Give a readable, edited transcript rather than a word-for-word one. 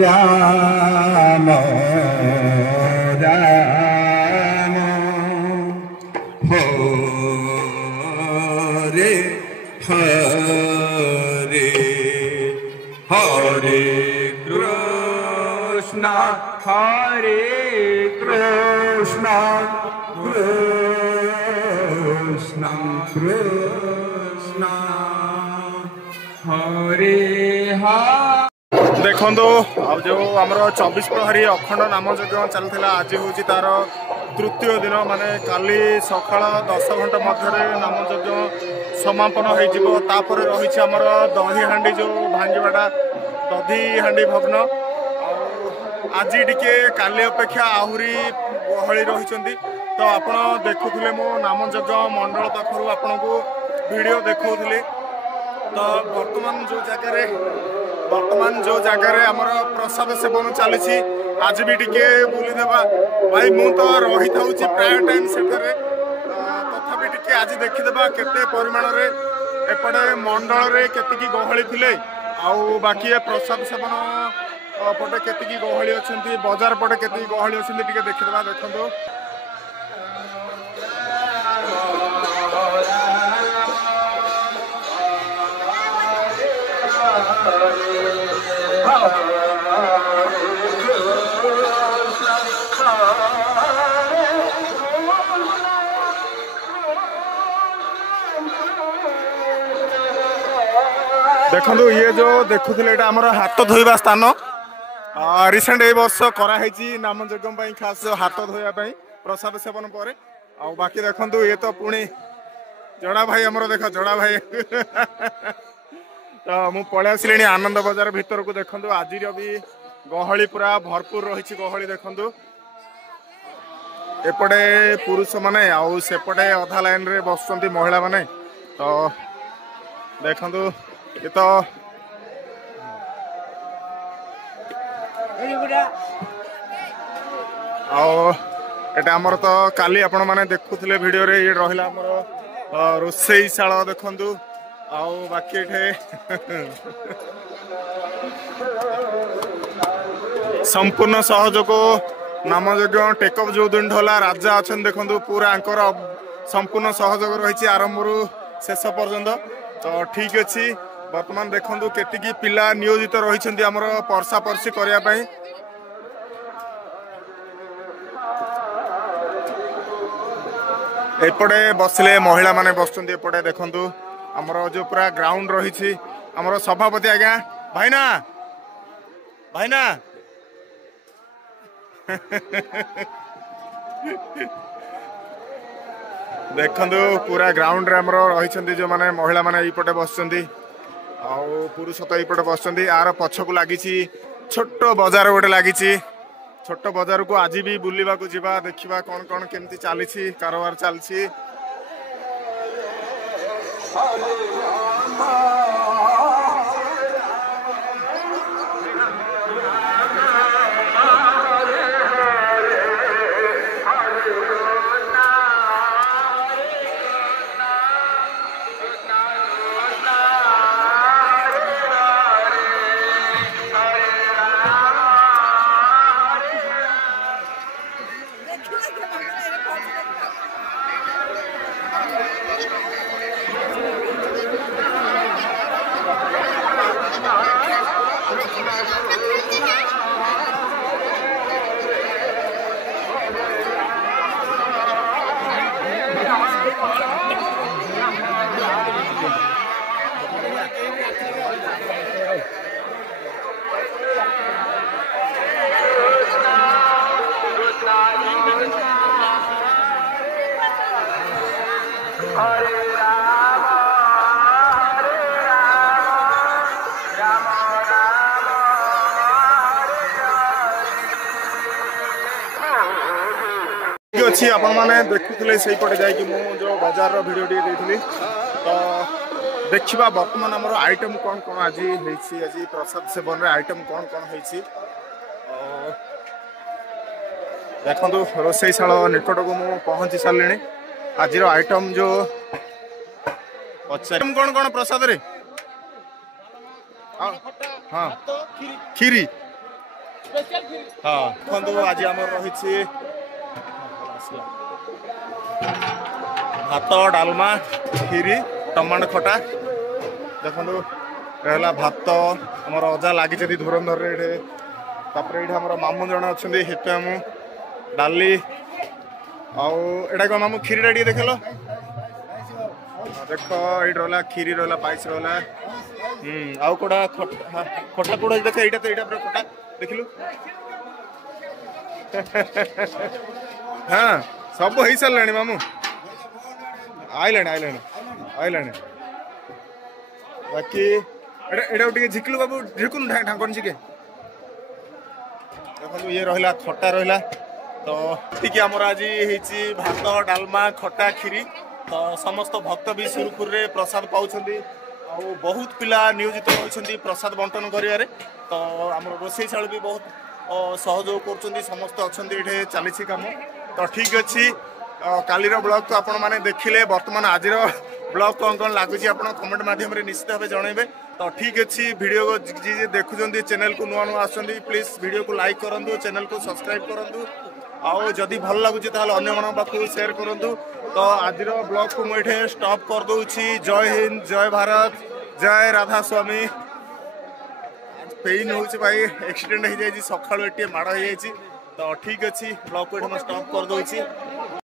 राम राम हरे हरे हरे कृष्ण हरे कृष्ण कृष्ण कृष्ण हरे हरे। देखो जो आमर 24 प्रहरी अखंड नाम यज्ञ चलता आज हूँ तार तृतीय दिन माने काली सकाळ 10 घंटा मध्य नाम यज्ञ समापन होपर रही आमर दही हांडी जो भांगीबाटा दधी हांडी भग्न आज टिके काली अपेक्षा आहरी गहली रही तो आपण देखुले मो नाम यज्ञ मंडल पाखर आपण को वीडियो देखौली तो वर्तमान जो जगार आमर प्रसाद सेवन चली आज भी टिके बुलीदेवा भाई मु तो रही था प्राय टाइम से तथापि टिके आज देखीदेवा केते परिमाण रे एपटे मंडल रे केतिकी गहली थिले आउ बाकी प्रसाद सेवन पटे केतिकी गहली अछंती बाजार पटे केतिकी गहली अछंती टिके देखीदेवा देखंतु देखो ये जो देखुले आमर हाथ धोवा स्थान रिसेंट ए वर्ष कराई नाम यज्ञ खास हाथ धोवाई प्रसाद सेवन पर बाकी देखो ये तो पुणी जड़ा भाई आमर देख जड़ा भाई तो मु पलि आसिले आनंद बजार भितर को देखो आज भी गहली पूरा भरपूर रही गहली देखो एपटे पुरुष माने आउ सेपटे अधा लाइन रे बसुंती महिला माने तो देखो ये तो एटा आमर तो काली आपण माने देखुथिले वीडियो रे ये रहिला हमर रोषेईशाला देखंतु आउ बाकी एठे संपूर्ण सहयोग नामयज्ञ टेकअप जो दिन होला राजा अछन देखंतु पूरा आंकर संपूर्ण सहयोग रही आरंभ शेष पर्यंत तो ठीक अच्छी बर्तमान देखंतु केतिकी पिला नियोजित रही आमर परसा परसी करिया पई एपटे बसले महिला माने बसुंदी एपटे देखंतु आमर जो पूरा ग्राउंड रही आमर सभापति आज्ञा भाईना भाईना देखंतु पूरा ग्राउंड रे हमरो रहिछंती जो माने महिला माने इपटे बसचंती आ पुरुष तो इपटे बसचंती आर पछकु लागिछि छोट बाजार गोटे लागिछि छोट बाजार को आज भी बुलिबा को जिबा देखिबा कोन कोन केमती चालिछि कारोबार चालछि अच्छी आपण माने देखुले सही पटे जाय कि मु जो बाजार रो वीडियो देथली तो देखिबा वर्तमान हमर आइटम कोन कोन आज हेछि आज प्रसाद सेवन रे आइटम कोन कोन हेछि देखंतु रोषेईशाला निकट को मु पहुंची सारलेनी आज रो आइटम जो आइटम कोन कोन प्रसाद रे हां खीरी स्पेशल खीरी हां देखंतु आज हमर रहिछि भात डालमा खीरी टमाटो खटा देखो रहला भात आमर अजा लगी धुरंधर ये आम मामू जन अच्छा हेतु आम डाली आटा कौन मामू खीरी टे देख लो देख ये रहा खीरी रहा पायस रहा आउ कौड़ा खटा कौड़ा देख यहाँ तो यहाँ पूरा खटा देखिलु हाँ सब हो सारे मामू आइले बाकी एटा झिकलु बाबू झिकुन ढांकन झिके देखो ये रहा खटा रहा तो ठीक आमर आज भात डालमा खटा खीरी तो समस्त भक्त भी सुरखुर रे प्रसाद पाँच बहुत पिला नियोजित होती प्रसाद बंटन कर तो आम रोषेईशाला भी बहुत सहयोग कर समस्त अच्छा ये चली कम तो ठीक अच्छी कालीर ब्लॉग तो आपण मैंने देखिले वर्तमान आज ब्लॉग कौन कौन लगुच आप कमेंट माध्यम निश्चित भाव जनइबे तो ठीक अच्छी वीडियो को जी देखुं चैनल को नुआ नुआ आसुँच प्लीज वीडियो को लाइक करूँ चैनल को सब्सक्राइब करूँ आउ जदि भल लगुच अन्य पाखु शेयर करूँ तो आज ब्लॉग को मुझे स्टॉप कर दूची जय हिंद जय भारत जय राधा स्वामी पेन हो भाई एक्सीडेंट हो जाए सका माड़ हो तो ठीक अच्छी ब्लॉग को स्टॉप कर दूची।